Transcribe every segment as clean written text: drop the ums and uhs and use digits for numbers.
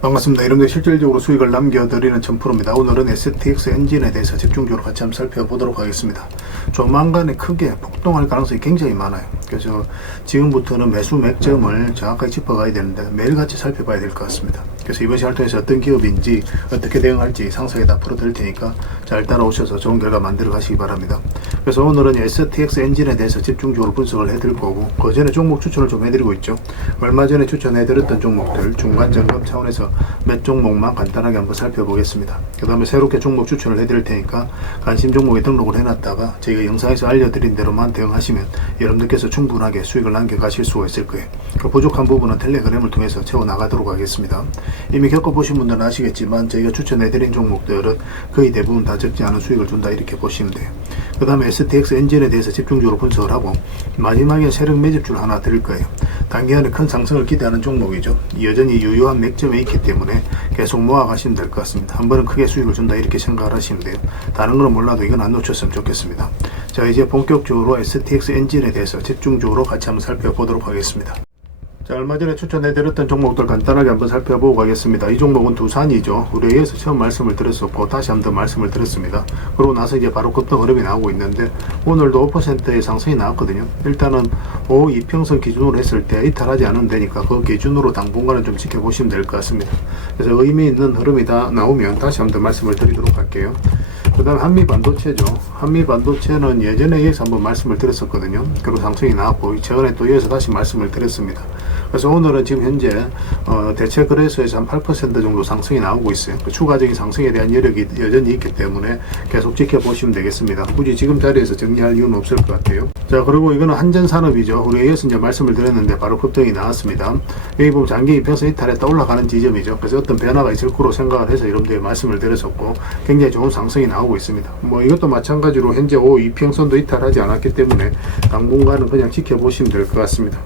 반갑습니다. 여러분들 실질적으로 수익을 남겨드리는 천프로입니다. 오늘은 STX 엔진에 대해서 집중적으로 같이 한번 살펴보도록 하겠습니다. 조만간에 크게 폭등할 가능성이 굉장히 많아요. 그래서 지금부터는 매수 맥점을 정확하게 짚어가야 되는데 매일같이 살펴봐야 될 것 같습니다. 그래서 이번 시간을 통해서 어떤 기업인지 어떻게 대응할지 상세하게 다 풀어드릴 테니까 잘 따라오셔서 좋은 결과 만들어 가시기 바랍니다. 그래서 오늘은 STX 엔진에 대해서 집중적으로 분석을 해드릴 거고, 그 전에 종목 추천을 좀 해드리고 있죠. 얼마 전에 추천해드렸던 종목들 중간 점검 차원에서 몇 종목만 간단하게 한번 살펴보겠습니다. 그 다음에 새롭게 종목 추천을 해드릴 테니까 관심 종목에 등록을 해놨다가 저희가 영상에서 알려드린 대로만 대응하시면 여러분들께서 충분하게 수익을 남겨가실 수가 있을 거예요. 그 부족한 부분은 텔레그램을 통해서 채워나가도록 하겠습니다. 이미 겪어보신 분들은 아시겠지만 저희가 추천해드린 종목들은 거의 대부분 다 적지 않은 수익을 준다, 이렇게 보시면 돼요. 그 다음에 STX 엔진에 대해서 집중적으로 분석을 하고 마지막에 세력 매집줄 하나 드릴 거예요. 단기간에 큰 상승을 기대하는 종목이죠. 여전히 유효한 맥점에 있기 때문에 계속 모아가시면 될 것 같습니다. 한 번은 크게 수익을 준다, 이렇게 생각을 하시면 돼요. 다른 거는 몰라도 이건 안 놓쳤으면 좋겠습니다. 자, 이제 본격적으로 STX 엔진에 대해서 집중적으로 같이 한번 살펴보도록 하겠습니다. 자, 얼마 전에 추천해드렸던 종목들 간단하게 한번 살펴보고 가겠습니다. 이 종목은 두산이죠. 우리 A에서 처음 말씀을 드렸었고 다시 한번 말씀을 드렸습니다. 그러고 나서 이제 바로 급등 흐름이 나오고 있는데 오늘도 5%의 상승이 나왔거든요. 일단은 5 이평선 기준으로 했을 때 이탈하지 않으면 되니까 그 기준으로 당분간은 좀 지켜보시면 될 것 같습니다. 그래서 의미 있는 흐름이 다 나오면 다시 한번 말씀을 드리도록 할게요. 그 다음에 한미반도체죠. 한미반도체는 예전에 이어서 한번 말씀을 드렸었거든요. 그리고 상승이 나왔고 최근에 또 이어서 다시 말씀을 드렸습니다. 그래서 오늘은 지금 현재 대체 거래소에서 한 8% 정도 상승이 나오고 있어요. 그 추가적인 상승에 대한 여력이 여전히 있기 때문에 계속 지켜보시면 되겠습니다. 굳이 지금 자리에서 정리할 이유는 없을 것 같아요. 자, 그리고 이거는 한전산업이죠. 우리 이어서 이제 말씀을 드렸는데 바로 급등이 나왔습니다. 여기 보면 장기 이평선 이탈했다 올라가는 지점이죠. 그래서 어떤 변화가 있을 거로 생각을 해서 여러분들이 말씀을 드렸었고 굉장히 좋은 상승이 나오고 있습니다. 뭐 이것도 마찬가지로 현재 5 이평선도 이탈하지 않았기 때문에 당분간은 그냥 지켜보시면 될 것 같습니다.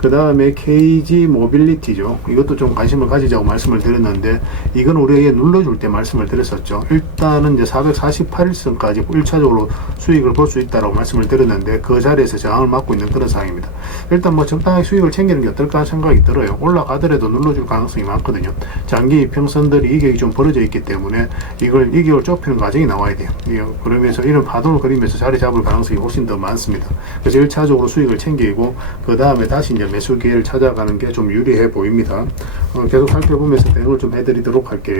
그 다음에 KG 모빌리티죠. 이것도 좀 관심을 가지자고 말씀을 드렸는데 이건 우리에게 눌러줄 때 말씀을 드렸었죠. 일단은 이제 448일선까지 1차적으로 수익을 볼 수 있다고 말씀을 드렸는데 그 자리에서 저항을 맞고 있는 그런 상황입니다. 일단 뭐 적당하게 수익을 챙기는 게 어떨까 하는 생각이 들어요. 올라가더라도 눌러줄 가능성이 많거든요. 장기 평선들이 이격이 좀 벌어져 있기 때문에 이걸 이격을 좁히는 과정이 나와야 돼요. 그러면서 이런 파동을 그리면서 자리 잡을 가능성이 훨씬 더 많습니다. 그래서 1차적으로 수익을 챙기고 그 다음에 다시 이제 매수 기회를 찾아가는 게 좀 유리해 보입니다. 계속 살펴보면서 대응을 좀 해드리도록 할게요.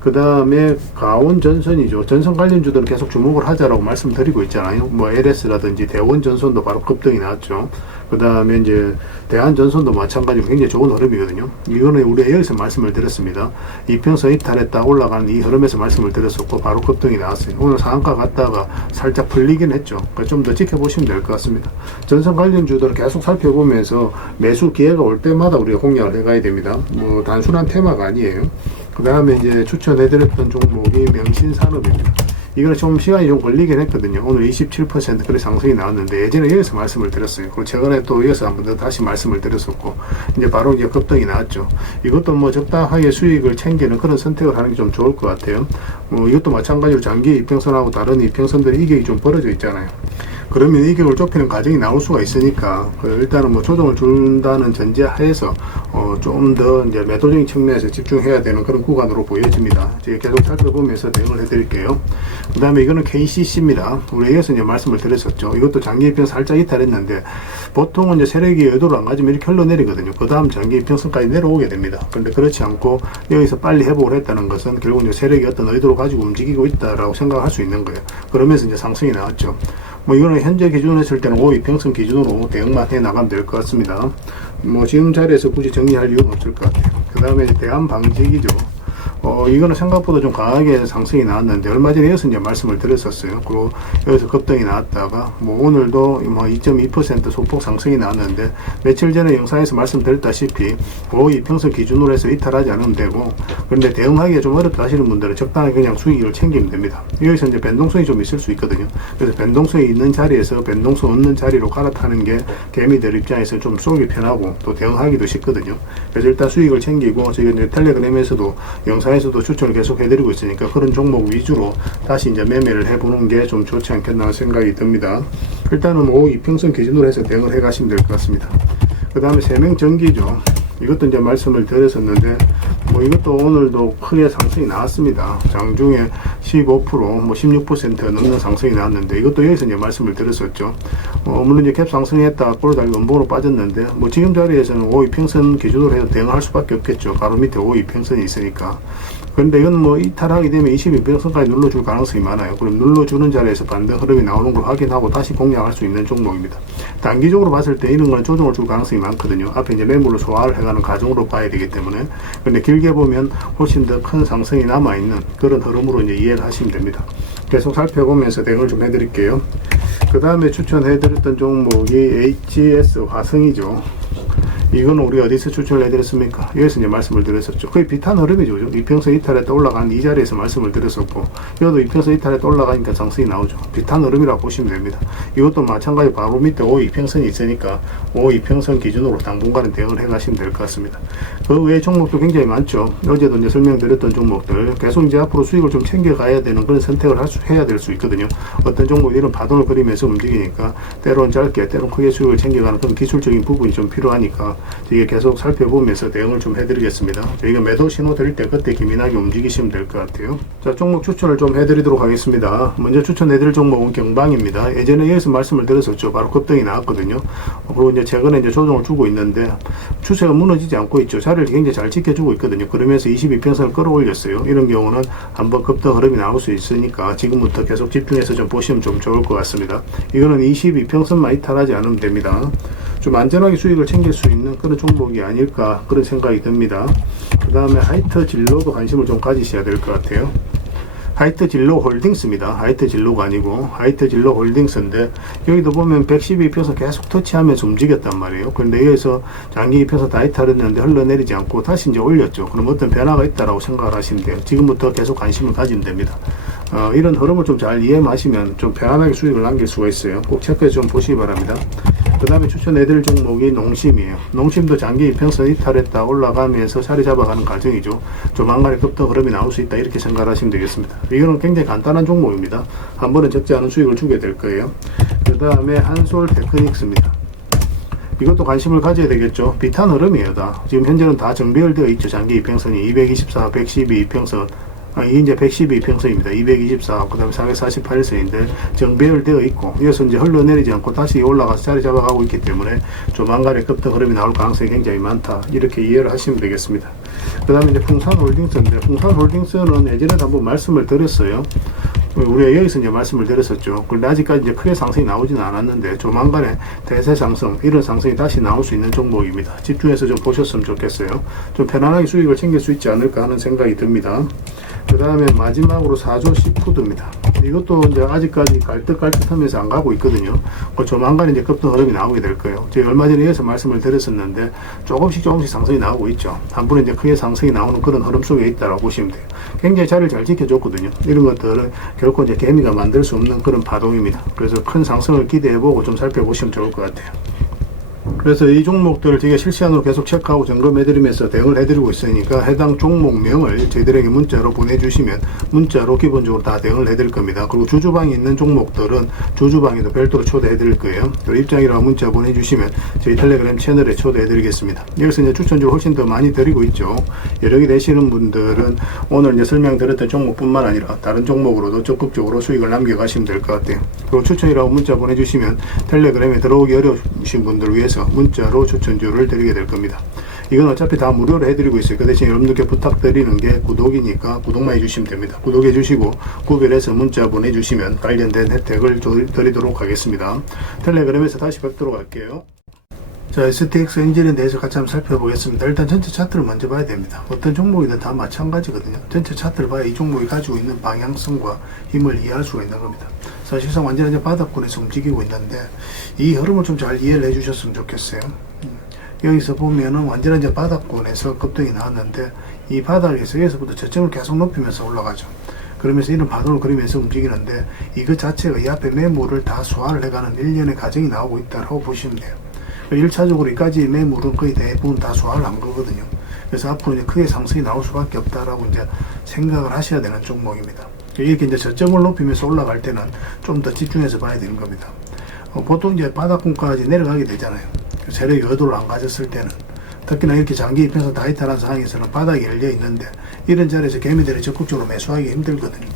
그 다음에 가온전선이죠. 전선 관련주들은 계속 주목을 하자라고 말씀드리고 있잖아요. 뭐 LS라든지 대원전선도 바로 급등이 나왔죠. 그 다음에 이제 대한전선도 마찬가지로 굉장히 좋은 흐름이거든요. 이거는 우리 여기서 말씀을 드렸습니다. 이평선 이탈했다 올라가는 이 흐름에서 말씀을 드렸었고 바로 급등이 나왔어요. 오늘 상한가 갔다가 살짝 풀리긴 했죠. 좀 더 지켜보시면 될 것 같습니다. 전선 관련주들을 계속 살펴보면서 매수 기회가 올 때마다 우리가 공략을 해가야 됩니다. 뭐 단순한 테마가 아니에요. 그 다음에 이제 추천해드렸던 종목이 명신산업입니다. 이거는 좀 시간이 좀 걸리긴 했거든요. 오늘 27% 그래 상승이 나왔는데 예전에 이어서 말씀을 드렸어요. 그리고 최근에 또 이어서 한번 더 다시 말씀을 드렸었고 이제 바로 이제 급등이 나왔죠. 이것도 뭐 적당하게 수익을 챙기는 그런 선택을 하는 게 좀 좋을 것 같아요. 뭐 이것도 마찬가지로 장기 이평선하고 다른 이평선들이 이격이 좀 벌어져 있잖아요. 그러면 이격을 좁히는 과정이 나올 수가 있으니까 일단은 뭐 조정을 준다는 전제하에서 좀 더 이제 매도적인 측면에서 집중해야 되는 그런 구간으로 보여집니다. 제가 계속 살펴보면서 대응을 해드릴게요. 그 다음에 이거는 KCC입니다. 우리 여기서 이제 말씀을 드렸었죠. 이것도 장기 이평 살짝 이탈했는데 보통은 이제 세력이 의도를 안 가지면 이렇게 흘러내리거든요. 그 다음 장기 이평선까지 내려오게 됩니다. 그런데 그렇지 않고 여기서 빨리 회복을 했다는 것은 결국 이제 세력이 어떤 의도를 가지고 움직이고 있다라고 생각할 수 있는 거예요. 그러면서 이제 상승이 나왔죠. 뭐 이거는 현재 기준으로 했을 때는 5 이평선 기준으로 대응만 해 나가면 될 것 같습니다. 뭐 지금 자리에서 굳이 정리할 이유는 없을 것 같아요. 그 다음에 대한방직이죠. 이거는 생각보다 좀 강하게 상승이 나왔는데 얼마 전에 이어서 이제 말씀을 드렸었어요. 그리고 여기서 급등이 나왔다가 뭐 오늘도 뭐 2.2% 소폭 상승이 나왔는데 며칠 전에 영상에서 말씀드렸다시피 5 이평선 기준으로 해서 이탈하지 않으면 되고, 그런데 대응하기가 좀 어렵다 하시는 분들은 적당하게 그냥 수익을 챙기면 됩니다. 여기서 이제 변동성이 좀 있을 수 있거든요. 그래서 변동성이 있는 자리에서 변동성 없는 자리로 갈아타는 게 개미들 입장에서 좀 쏘기 편하고 또 대응하기도 쉽거든요. 그래서 일단 수익을 챙기고 저희가 이제 텔레그램에서도 영상에서도 추천을 계속 해드리고 있으니까 그런 종목 위주로 다시 이제 매매를 해보는 게 좀 좋지 않겠나 생각이 듭니다. 일단은 5 이평선 기준으로 해서 대응을 해 가시면 될 것 같습니다. 그 다음에 세명전기죠. 이것도 이제 말씀을 드렸었는데 뭐 이것도 오늘도 크게 상승이 나왔습니다. 장중에 15%, 뭐 16% 넘는 상승이 나왔는데, 이것도 여기서 이제 말씀을 드렸었죠. 물론 이제 갭 상승했다 꼬르다리 원봉으로 빠졌는데, 뭐 지금 자리에서는 5이평선 기준으로 해서 대응할 수밖에 없겠죠. 바로 밑에 5이평선이 있으니까. 그런데 이건 뭐 이탈하게 되면 22평선까지 눌러줄 가능성이 많아요. 그럼 눌러주는 자리에서 반등 흐름이 나오는 걸 확인하고 다시 공략할 수 있는 종목입니다. 단기적으로 봤을 때 이런 건 조정을 줄 가능성이 많거든요. 앞에 이제 매물을 소화를 해가는 과정으로 봐야 되기 때문에. 근데 길게 보면 훨씬 더 큰 상승이 남아있는 그런 흐름으로 이제 이해를 하시면 됩니다. 계속 살펴보면서 대응을 좀 해드릴게요. 그 다음에 추천해드렸던 종목이 HS 화성이죠. 이거는 우리가 어디서 추천을 해드렸습니까? 여기서 이제 말씀을 드렸었죠. 거의 비슷한 흐름이죠. 이평선 이탈했다 올라간 이 자리에서 말씀을 드렸었고, 이것도 이평선 이탈했다 올라가니까 상승이 나오죠. 비슷한 흐름이라고 보시면 됩니다. 이것도 마찬가지 바로 밑에 5이평선이 있으니까 5이평선 기준으로 당분간은 대응을 해가시면 될 것 같습니다. 그 외에 종목도 굉장히 많죠. 어제도 이제 설명드렸던 종목들 계속 이제 앞으로 수익을 좀 챙겨가야 되는 그런 선택을 해야 될 수 있거든요. 어떤 종목이 이런 파동을 그리면서 움직이니까 때로는 짧게 때로는 크게 수익을 챙겨가는 그런 기술적인 부분이 좀 필요하니까 이게 계속 살펴보면서 대응을 좀 해드리겠습니다. 저희가 매도 신호 드릴 때 그때 기민하게 움직이시면 될 것 같아요. 자, 종목 추천을 좀 해드리도록 하겠습니다. 먼저 추천해드릴 종목은 경방입니다. 예전에 여기서 말씀을 드렸었죠. 바로 급등이 나왔거든요. 그리고 이제 최근에 이제 조정을 주고 있는데 추세가 무너지지 않고 있죠. 자리를 굉장히 잘 지켜주고 있거든요. 그러면서 22평선을 끌어올렸어요. 이런 경우는 한번 급등 흐름이 나올 수 있으니까 지금부터 계속 집중해서 좀 보시면 좀 좋을 것 같습니다. 이거는 22평선만 이탈하지 않으면 됩니다. 좀 안전하게 수익을 챙길 수 있는 그런 종목이 아닐까 그런 생각이 듭니다. 그 다음에 하이트 진로도 관심을 좀 가지셔야 될 것 같아요. 하이트 진로 홀딩스입니다. 하이트 진로가 아니고 하이트 진로 홀딩스인데, 여기도 보면 112평선 계속 터치하면서 움직였단 말이에요. 그런데 여기서 장기 평선 다 이탈했는데 흘러내리지 않고 다시 이제 올렸죠. 그럼 어떤 변화가 있다라고 생각을 하시면 돼요. 지금부터 계속 관심을 가지면 됩니다. 이런 흐름을 좀 잘 이해하시면 좀 편안하게 수익을 남길 수가 있어요. 꼭 체크해서 좀 보시기 바랍니다. 그 다음에 추천해드릴 종목이 농심이에요. 농심도 장기 이평선 이탈했다 올라가면서 자리 잡아가는 과정이죠. 조만간에 급등 흐름이 나올 수 있다 이렇게 생각하시면 되겠습니다. 이거는 굉장히 간단한 종목입니다. 한 번은 적지 않은 수익을 주게 될 거예요. 그 다음에 한솔테크닉스입니다. 이것도 관심을 가져야 되겠죠. 비슷한 흐름이에요. 다 지금 현재는 다 정배열되어 있죠. 장기 이평선이 224, 112 이평선, 이게 이제 112평선입니다. 224, 그 다음에 448선인데 정배열되어 있고, 이어서 이제 흘러내리지 않고 다시 올라가서 자리 잡아가고 있기 때문에 조만간에 급등 흐름이 나올 가능성이 굉장히 많다. 이렇게 이해를 하시면 되겠습니다. 그 다음에 이제 풍산홀딩스인데, 풍산홀딩스는 예전에도 한번 말씀을 드렸어요. 우리가 여기서 이제 말씀을 드렸었죠. 그런데 아직까지 이제 크게 상승이 나오지는 않았는데 조만간에 대세 상승, 이런 상승이 다시 나올 수 있는 종목입니다. 집중해서 좀 보셨으면 좋겠어요. 좀 편안하게 수익을 챙길 수 있지 않을까 하는 생각이 듭니다. 그 다음에 마지막으로 사조 시푸드입니다. 이것도 이제 아직까지 갈듯갈듯 하면서 안 가고 있거든요. 조만간 이제 급등 흐름이 나오게 될 거예요. 제가 얼마 전에 여기서 말씀을 드렸었는데 조금씩 상승이 나오고 있죠. 한 번에 이제 크게 상승이 나오는 그런 흐름 속에 있다라고 보시면 돼요. 굉장히 자리를 잘 지켜줬거든요. 이런 것들은 결코 이제 개미가 만들 수 없는 그런 파동입니다. 그래서 큰 상승을 기대해보고 좀 살펴보시면 좋을 것 같아요. 그래서 이 종목들을 저희가 실시간으로 계속 체크하고 점검해드리면서 대응을 해드리고 있으니까 해당 종목명을 저희들에게 문자로 보내주시면 문자로 기본적으로 다 대응을 해드릴 겁니다. 그리고 주주방에 있는 종목들은 주주방에도 별도로 초대해드릴 거예요. 입장이라고 문자 보내주시면 저희 텔레그램 채널에 초대해드리겠습니다. 여기서 이제 추천주를 훨씬 더 많이 드리고 있죠. 여력이 되시는 분들은 오늘 이제 설명드렸던 종목뿐만 아니라 다른 종목으로도 적극적으로 수익을 남겨가시면 될 것 같아요. 그리고 추천이라고 문자 보내주시면 텔레그램에 들어오기 어려우신 분들을 위해서 문자로 추천주를 드리게 될 겁니다. 이건 어차피 다 무료로 해드리고 있어요. 그 대신 여러분들께 부탁드리는 게 구독이니까 구독만 해주시면 됩니다. 구독해 주시고 구별해서 문자 보내주시면 관련된 혜택을 드리도록 하겠습니다. 텔레그램에서 다시 뵙도록 할게요. 자, STX 엔진에 대해서 같이 한번 살펴보겠습니다. 일단 전체 차트를 먼저 봐야 됩니다. 어떤 종목이든 다 마찬가지거든요. 전체 차트를 봐야 이 종목이 가지고 있는 방향성과 힘을 이해할 수가 있는 겁니다. 사실상 완전히 바닥권에서 움직이고 있는데 이 흐름을 좀 잘 이해를 해주셨으면 좋겠어요. 여기서 보면은 완전히 바닥권에서 급등이 나왔는데 이 바닥에서 여기서부터 저점을 계속 높이면서 올라가죠. 그러면서 이런 파동을 그리면서 움직이는데 이것 자체가 이 앞에 매물을 다 소화를 해가는 일련의 과정이 나오고 있다고 보시면 돼요. 1차적으로 이까지 매물은 거의 대부분 다 소화를 한 거거든요. 그래서 앞으로 이제 크게 상승이 나올 수밖에 없다라고 이제 생각을 하셔야 되는 종목입니다. 이렇게 이제 저점을 높이면서 올라갈 때는 좀 더 집중해서 봐야 되는 겁니다. 보통 이제 바닥권까지 내려가게 되잖아요. 세력이 여도를 안 가졌을 때는 특히나 이렇게 장기 이평선 타이트한 상황에서는 바닥이 열려 있는데 이런 자리에서 개미들이 적극적으로 매수하기 힘들거든요.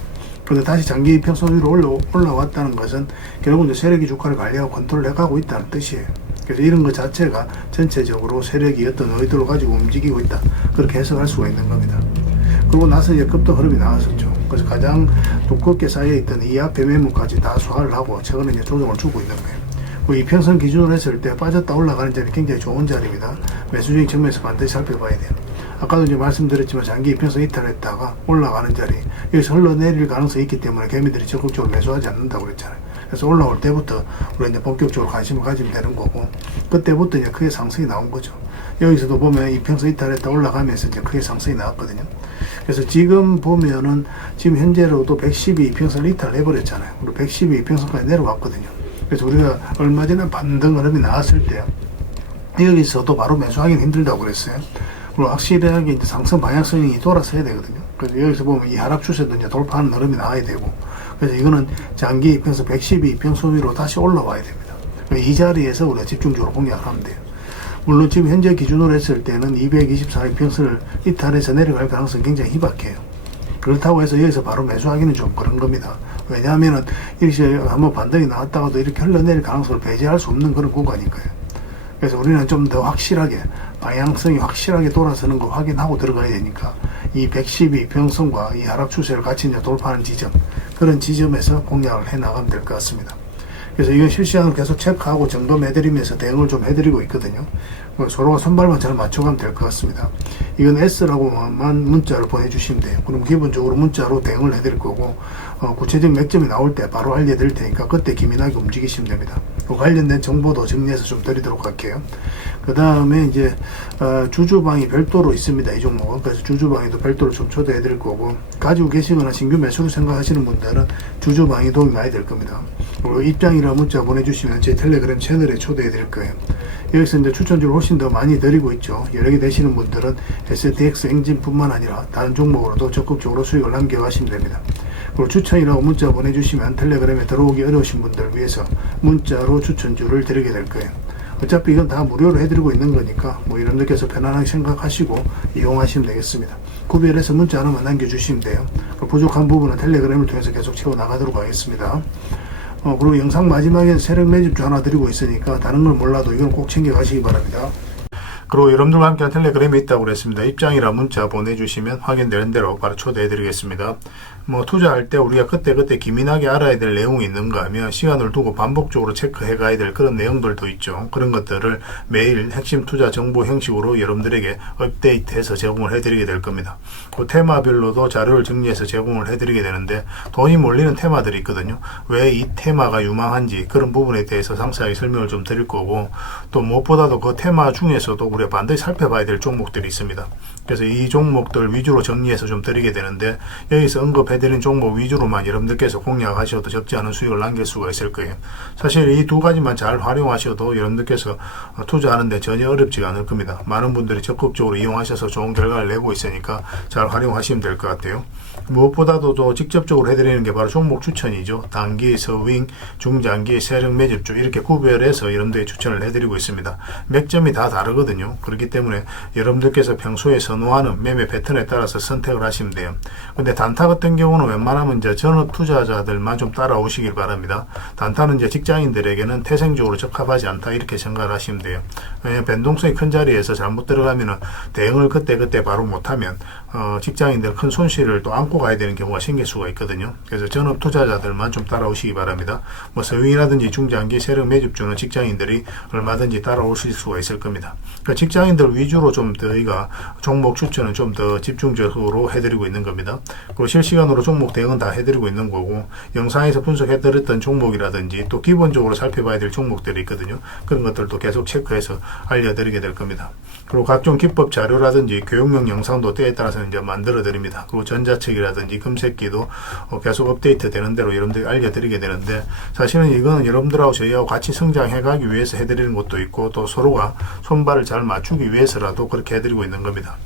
그런데 다시 장기 이평선 위로 올라왔다는 것은 결국 이제 세력이 주가를 관리하고 컨트롤해 가고 있다는 뜻이에요. 그래서 이런 것 자체가 전체적으로 세력이 어떤 의도를 가지고 움직이고 있다, 그렇게 해석할 수가 있는 겁니다. 그리고 나서 이제 급등 흐름이 나왔었죠. 그래서 가장 두껍게 쌓여있던 이 앞에 매물까지 다 소화를 하고 최근에 이제 조정을 주고 있는 거예요. 그 이평선 기준으로 했을 때 빠졌다 올라가는 자리 굉장히 좋은 자리입니다. 매수적인 측면에서 반드시 살펴봐야 돼요. 아까도 이제 말씀드렸지만 장기 이평선 이탈했다가 올라가는 자리, 여기서 흘러내릴 가능성이 있기 때문에 개미들이 적극적으로 매수하지 않는다고 그랬잖아요. 그래서 올라올 때부터 우리가 이제 본격적으로 관심을 가지면 되는 거고, 그때부터 이제 크게 상승이 나온 거죠. 여기서도 보면 이평선 이탈했다 올라가면서 이제 크게 상승이 나왔거든요. 그래서 지금 보면은 지금 현재로도 112 이평선을 이탈해버렸잖아요. 그리고 112 이평선까지 내려왔거든요. 그래서 우리가 얼마 전에 반등 흐름이 나왔을 때 여기서도 바로 매수하기는 힘들다고 그랬어요. 그리고 확실하게 이제 상승 방향성이 돌아서야 되거든요. 그래서 여기서 보면 이 하락 추세도 이제 돌파하는 흐름이 나와야 되고, 그래서 이거는 장기 이평선 112 이평선 위로 다시 올라와야 됩니다. 이 자리에서 우리가 집중적으로 공략을 하면 돼요. 물론 지금 현재 기준으로 했을 때는 224 이평선을 이탈해서 내려갈 가능성이 굉장히 희박해요. 그렇다고 해서 여기서 바로 매수하기는 좀 그런 겁니다. 왜냐하면은 이렇게 한번 반등이 나왔다가도 이렇게 흘러내릴 가능성을 배제할 수 없는 그런 구간이니까요. 그래서 우리는 좀 더 확실하게 방향성이 확실하게 돌아서는 거 확인하고 들어가야 되니까 이 112 평선과 이 하락 추세를 같이 이제 돌파하는 지점, 그런 지점에서 공략을 해 나가면 될 것 같습니다. 그래서 이건 실시간으로 계속 체크하고 점검해드리면서 대응을 좀 해드리고 있거든요. 서로가 손발만 잘 맞춰가면 될 것 같습니다. 이건 S라고만 문자를 보내주시면 돼요. 그럼 기본적으로 문자로 대응을 해드릴 거고, 구체적 맥점이 나올 때 바로 알려드릴 테니까 그때 기민하게 움직이시면 됩니다. 그 관련된 정보도 정리해서 좀 드리도록 할게요. 그 다음에 이제 주주방이 별도로 있습니다. 이 종목은. 그래서 주주방에도 별도로 좀 초대해 드릴 거고, 가지고 계시거나 신규 매수를 생각하시는 분들은 주주방이 도움이 많이 될 겁니다. 그리고 입장이라 문자 보내주시면 제 텔레그램 채널에 초대해 드릴 거예요. 여기서 이제 추천주를 훨씬 더 많이 드리고 있죠. 여러 개 되시는 분들은 STX engine 뿐만 아니라 다른 종목으로도 적극적으로 수익을 남겨가시면 됩니다. 그리고 추천이라고 문자 보내주시면 텔레그램에 들어오기 어려우신 분들 위해서 문자로 추천주를 드리게 될 거예요. 어차피 이건 다 무료로 해드리고 있는 거니까 뭐 여러분들께서 편안하게 생각하시고 이용하시면 되겠습니다. 구별해서 문자 하나만 남겨주시면 돼요. 부족한 부분은 텔레그램을 통해서 계속 채워나가도록 하겠습니다. 그리고 영상 마지막에 세력 매집주 하나 드리고 있으니까 다른 걸 몰라도 이건 꼭 챙겨가시기 바랍니다. 그리고 여러분들과 함께한 텔레그램이 있다고 그랬습니다. 입장이라 문자 보내주시면 확인되는 대로 바로 초대해드리겠습니다. 뭐 투자할 때 우리가 그때그때 기민하게 알아야 될 내용이 있는가 하면 시간을 두고 반복적으로 체크해 가야 될 그런 내용들도 있죠. 그런 것들을 매일 핵심 투자 정보 형식으로 여러분들에게 업데이트해서 제공을 해드리게 될 겁니다. 그 테마별로도 자료를 정리해서 제공을 해드리게 되는데 돈이 몰리는 테마들이 있거든요. 왜 이 테마가 유망한지 그런 부분에 대해서 상세하게 설명을 좀 드릴 거고, 또 무엇보다도 그 테마 중에서도 우리가 반드시 살펴봐야 될 종목들이 있습니다. 그래서 이 종목들 위주로 정리해서 좀 드리게 되는데, 여기서 언급해드린 종목 위주로만 여러분들께서 공략하셔도 적지 않은 수익을 남길 수가 있을 거예요. 사실 이 두 가지만 잘 활용하셔도 여러분들께서 투자하는데 전혀 어렵지가 않을 겁니다. 많은 분들이 적극적으로 이용하셔서 좋은 결과를 내고 있으니까 잘 활용하시면 될 것 같아요. 무엇보다도 또 직접적으로 해드리는 게 바로 종목 추천이죠. 단기, 서윙, 중장기, 세력 매집주 이렇게 구별해서 여러분들이 추천을 해드리고 있습니다. 맥점이 다 다르거든요. 그렇기 때문에 여러분들께서 평소에 선호하는 매매 패턴에 따라서 선택을 하시면 돼요. 근데 단타 같은 경우는 웬만하면 이제 전업 투자자들만 좀 따라오시길 바랍니다. 단타는 이제 직장인들에게는 태생적으로 적합하지 않다 이렇게 생각을 하시면 돼요. 왜냐하면 변동성이 큰 자리에서 잘못 들어가면은 대응을 그때 바로 못하면 직장인들 큰 손실을 또 안고 가야 되는 경우가 생길 수가 있거든요. 그래서 전업 투자자들만 좀 따라오시기 바랍니다. 뭐 서윙이라든지 중장기 세력 매집주는 직장인들이 얼마든지 따라오실 수가 있을 겁니다. 그러니까 직장인들 위주로 좀 저희가 종목 추천은 좀 더 집중적으로 해드리고 있는 겁니다. 그리고 실시간으로 종목 대응은 다 해드리고 있는 거고, 영상에서 분석해드렸던 종목이라든지 또 기본적으로 살펴봐야 될 종목들이 있거든요. 그런 것들도 계속 체크해서 알려드리게 될 겁니다. 그리고 각종 기법 자료라든지 교육용 영상도 때에 따라서는 이제 만들어 드립니다. 그리고 전자책이라든지 금색기도 계속 업데이트 되는 대로 여러분들이 알려드리게 되는데, 사실은 이거는 여러분들하고 저희하고 같이 성장해 가기 위해서 해드리는 것도 있고, 또 서로가 손발을 잘 맞추기 위해서라도 그렇게 해드리고 있는 겁니다.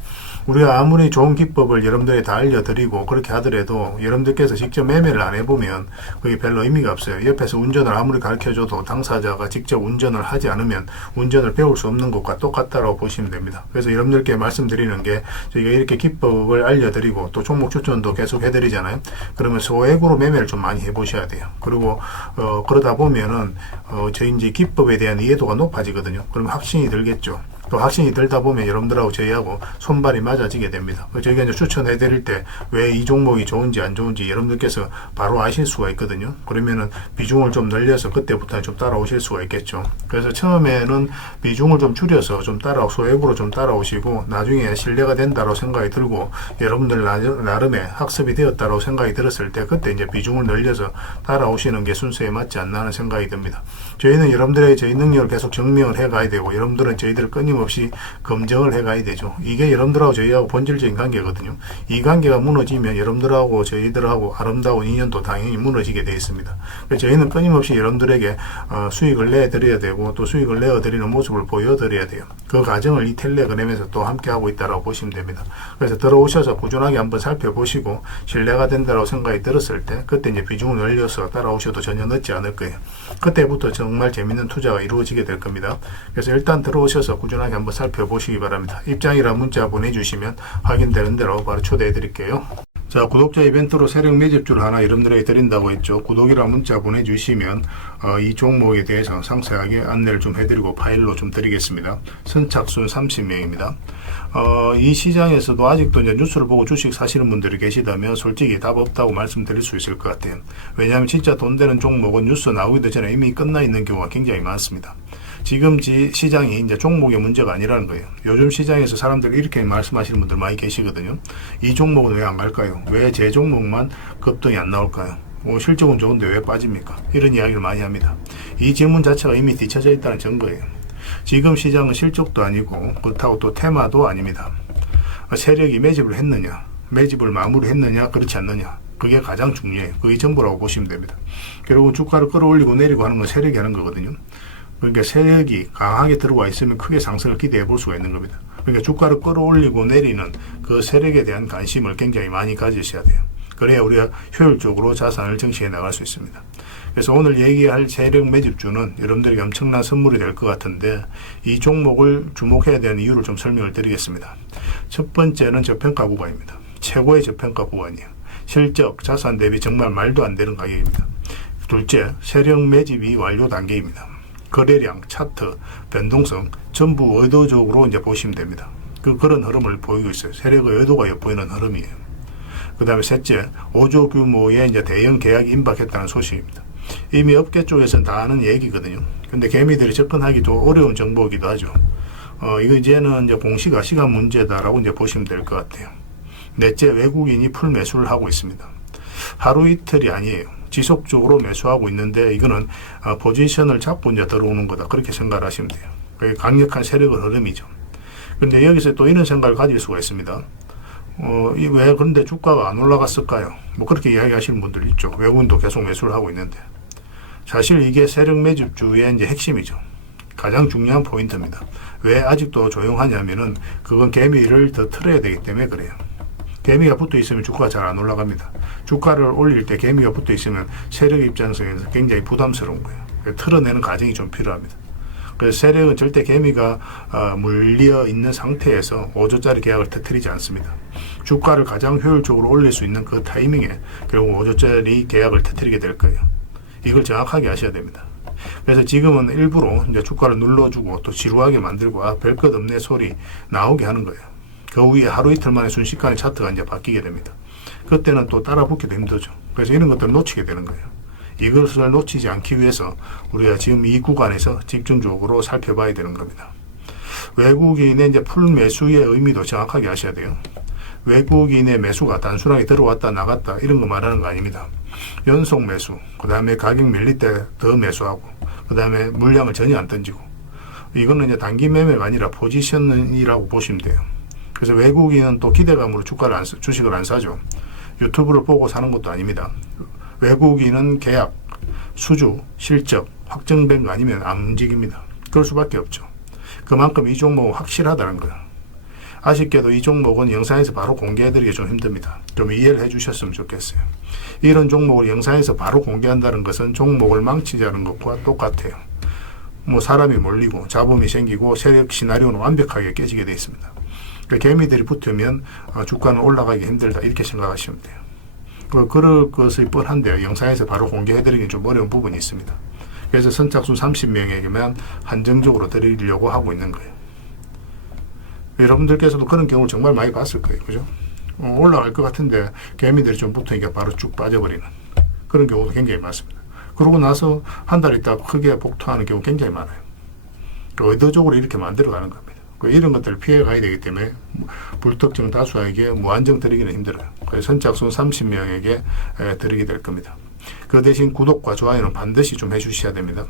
우리가 아무리 좋은 기법을 여러분들이 다 알려드리고 그렇게 하더라도 여러분들께서 직접 매매를 안 해보면 그게 별로 의미가 없어요. 옆에서 운전을 아무리 가르쳐줘도 당사자가 직접 운전을 하지 않으면 운전을 배울 수 없는 것과 똑같다고 보시면 됩니다. 그래서 여러분들께 말씀드리는 게 저희가 이렇게 기법을 알려드리고 또 종목 추천도 계속 해드리잖아요. 그러면 소액으로 매매를 좀 많이 해보셔야 돼요. 그리고 그러다 보면은 저희 이제 기법에 대한 이해도가 높아지거든요. 그러면 확신이 들겠죠. 또 확신이 들다 보면 여러분들하고 저희하고 손발이 맞아지게 됩니다. 저희가 이제 추천해 드릴 때 왜 이 종목이 좋은지 안 좋은지 여러분들께서 바로 아실 수가 있거든요. 그러면은 비중을 좀 늘려서 그때부터 좀 따라오실 수가 있겠죠. 그래서 처음에는 비중을 좀 줄여서 좀 소액으로 좀 따라오시고 나중에 신뢰가 된다고 생각이 들고 여러분들 나름의 학습이 되었다고 생각이 들었을 때 그때 이제 비중을 늘려서 따라오시는 게 순서에 맞지 않나 하는 생각이 듭니다. 저희는 여러분들에게 저희 능력을 계속 증명을 해 가야 되고 여러분들은 저희들을 끊임없이 검증을 해 가야 되죠. 이게 여러분들하고 저희하고 본질적인 관계거든요. 이 관계가 무너지면 여러분들하고 저희들하고 아름다운 인연도 당연히 무너지게 되어 있습니다. 그래서 저희는 끊임없이 여러분들에게 수익을 내드려야 되고 또 수익을 내어드리는 모습을 보여드려야 돼요. 그 과정을 이 텔레그램에서 또 함께 하고 있다고 보시면 됩니다. 그래서 들어오셔서 꾸준하게 한번 살펴보시고 신뢰가 된다고 생각이 들었을 때 그때 이제 비중을 늘려서 따라오셔도 전혀 늦지 않을 거예요. 그때부터 정말 재밌는 투자가 이루어지게 될 겁니다. 그래서 일단 들어오셔서 꾸준하게 한번 살펴보시기 바랍니다. 입장이라 문자 보내주시면 확인되는 대로 바로 초대해 드릴게요. 자, 구독자 이벤트로 세력 매집주를 하나 여러분들에게 드린다고 했죠. 구독이라 문자 보내주시면 이 종목에 대해서 상세하게 안내를 좀 해드리고 파일로 좀 드리겠습니다. 선착순 30명입니다. 이 시장에서도 아직도 이제 뉴스를 보고 주식 사시는 분들이 계시다면 솔직히 답 없다고 말씀드릴 수 있을 것 같아요. 왜냐하면 진짜 돈 되는 종목은 뉴스 나오기도 전에 이미 끝나 있는 경우가 굉장히 많습니다. 지금 시장이 이제 종목의 문제가 아니라는 거예요. 요즘 시장에서 사람들이 이렇게 말씀하시는 분들 많이 계시거든요. 이 종목은 왜 안 갈까요? 왜 제 종목만 급등이 안 나올까요? 실적은 좋은데 왜 빠집니까? 이런 이야기를 많이 합니다. 이 질문 자체가 이미 뒤쳐져 있다는 증거예요. 지금 시장은 실적도 아니고 그렇다고 또 테마도 아닙니다. 세력이 매집을 했느냐, 매집을 마무리했느냐, 그렇지 않느냐, 그게 가장 중요해요. 그게 전부라고 보시면 됩니다. 결국은 주가를 끌어올리고 내리고 하는 건 세력이 하는 거거든요. 그러니까 세력이 강하게 들어와 있으면 크게 상승을 기대해 볼 수가 있는 겁니다. 그러니까 주가를 끌어올리고 내리는 그 세력에 대한 관심을 굉장히 많이 가지셔야 돼요. 그래야 우리가 효율적으로 자산을 증식해 나갈 수 있습니다. 그래서 오늘 얘기할 세력 매집주는 여러분들에게 엄청난 선물이 될 것 같은데 이 종목을 주목해야 되는 이유를 좀 설명을 드리겠습니다. 첫 번째는 저평가 구간입니다. 최고의 저평가 구간이에요. 실적, 자산 대비 정말 말도 안 되는 가격입니다. 둘째, 세력 매집이 완료 단계입니다. 거래량, 차트, 변동성 전부 의도적으로 이제 보시면 됩니다. 그런 흐름을 보이고 있어요. 세력의 의도가 엿보이는 흐름이에요. 그 다음에 셋째, 5조 규모의 이제 대형 계약이 임박했다는 소식입니다. 이미 업계 쪽에서는 다 아는 얘기거든요. 근데 개미들이 접근하기 좀 어려운 정보이기도 하죠. 이거 이제는 이제 공시가 시간 문제다라고 이제 보시면 될 것 같아요. 넷째, 외국인이 풀 매수를 하고 있습니다. 하루 이틀이 아니에요. 지속적으로 매수하고 있는데 이거는 포지션을 잡고 이제 들어오는 거다. 그렇게 생각을 하시면 돼요. 그게 강력한 세력의 흐름이죠. 그런데 여기서 또 이런 생각을 가질 수가 있습니다. 왜 그런데 주가가 안 올라갔을까요? 뭐 그렇게 이야기하시는 분들 있죠. 외국인도 계속 매수를 하고 있는데 사실 이게 세력 매집주의 이제 핵심이죠. 가장 중요한 포인트입니다. 왜 아직도 조용하냐면은 그건 개미를 더 틀어야 되기 때문에 그래요. 개미가 붙어 있으면 주가가 잘 안 올라갑니다. 주가를 올릴 때 개미가 붙어 있으면 세력 입장에서 굉장히 부담스러운 거예요. 틀어내는 과정이 좀 필요합니다. 그래서 세력은 절대 개미가 물려 있는 상태에서 5조짜리 계약을 터뜨리지 않습니다. 주가를 가장 효율적으로 올릴 수 있는 그 타이밍에 결국 5조짜리 계약을 터뜨리게 될 거예요. 이걸 정확하게 아셔야 됩니다. 그래서 지금은 일부러 이제 주가를 눌러주고 또 지루하게 만들고 별것 없네 소리 나오게 하는 거예요. 그 후에 하루 이틀 만에 순식간에 차트가 이제 바뀌게 됩니다. 그때는 또 따라 붙기도 힘들죠. 그래서 이런 것들을 놓치게 되는 거예요. 이것을 놓치지 않기 위해서 우리가 지금 이 구간에서 집중적으로 살펴봐야 되는 겁니다. 외국인의 이제 풀 매수의 의미도 정확하게 아셔야 돼요. 외국인의 매수가 단순하게 들어왔다 나갔다 이런 거 말하는 거 아닙니다. 연속 매수, 그 다음에 가격 밀릴 때 더 매수하고, 그 다음에 물량을 전혀 안 던지고, 이거는 이제 단기 매매가 아니라 포지션이라고 보시면 돼요. 그래서 외국인은 또 기대감으로 주식을 안 사죠. 유튜브를 보고 사는 것도 아닙니다. 외국인은 계약, 수주, 실적, 확정된 거 아니면 안 움직입니다. 그럴 수밖에 없죠. 그만큼 이 종목은 확실하다는 거예요. 아쉽게도 이 종목은 영상에서 바로 공개해드리기 좀 힘듭니다. 좀 이해를 해주셨으면 좋겠어요. 이런 종목을 영상에서 바로 공개한다는 것은 종목을 망치자는 것과 똑같아요. 뭐 사람이 몰리고 잡음이 생기고 세력 시나리오는 완벽하게 깨지게 되어 있습니다. 그러니까 개미들이 붙으면 주가는 올라가기 힘들다 이렇게 생각하시면 돼요. 그럴 것이 뻔한데요. 영상에서 바로 공개해드리기 좀 어려운 부분이 있습니다. 그래서 선착순 30명에게만 한정적으로 드리려고 하고 있는 거예요. 여러분들께서도 그런 경우를 정말 많이 봤을 거예요. 그죠? 올라갈 것 같은데 개미들이 좀 붙으니까 바로 쭉 빠져버리는 그런 경우도 굉장히 많습니다. 그러고 나서 한 달 있다가 크게 복토하는 경우 굉장히 많아요. 의도적으로 이렇게 만들어가는 겁니다. 이런 것들을 피해 가야 되기 때문에 불특정 다수에게 무한정 드리기는 힘들어요. 그래서 선착순 30명에게 드리게 될 겁니다. 그 대신 구독과 좋아요는 반드시 좀 해주셔야 됩니다.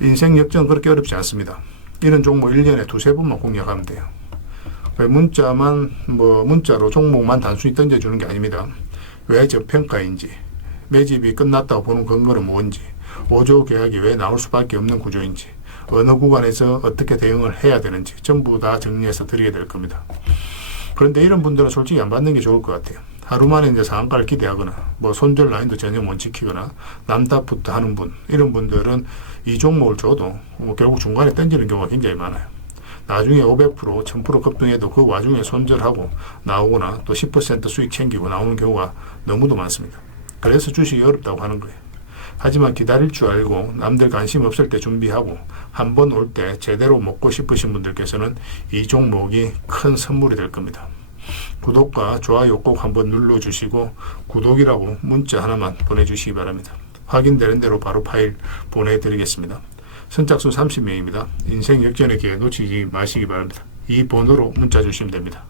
인생 역전은 그렇게 어렵지 않습니다. 이런 종목 1년에 두세 번만 공략하면 돼요. 문자로 종목만 단순히 던져주는 게 아닙니다. 왜 저평가인지, 매집이 끝났다고 보는 근거는 뭔지, 5조 계약이 왜 나올 수밖에 없는 구조인지, 어느 구간에서 어떻게 대응을 해야 되는지 전부 다 정리해서 드리게 될 겁니다. 그런데 이런 분들은 솔직히 안 받는 게 좋을 것 같아요. 하루 만에 이제 상한가를 기대하거나 손절 라인도 전혀 못 지키거나 남답부터 하는 분, 이런 분들은 이 종목을 줘도 결국 중간에 던지는 경우가 굉장히 많아요. 나중에 500%, 1000% 급등해도 그 와중에 손절하고 나오거나 또 10% 수익 챙기고 나오는 경우가 너무도 많습니다. 그래서 주식이 어렵다고 하는 거예요. 하지만 기다릴 줄 알고 남들 관심 없을 때 준비하고 한 번 올 때 제대로 먹고 싶으신 분들께서는 이 종목이 큰 선물이 될 겁니다. 구독과 좋아요 꼭 한번 눌러주시고 구독이라고 문자 하나만 보내주시기 바랍니다. 확인되는 대로 바로 파일 보내드리겠습니다. 선착순 30명입니다. 인생 역전의 기회 놓치지 마시기 바랍니다. 이 번호로 문자 주시면 됩니다.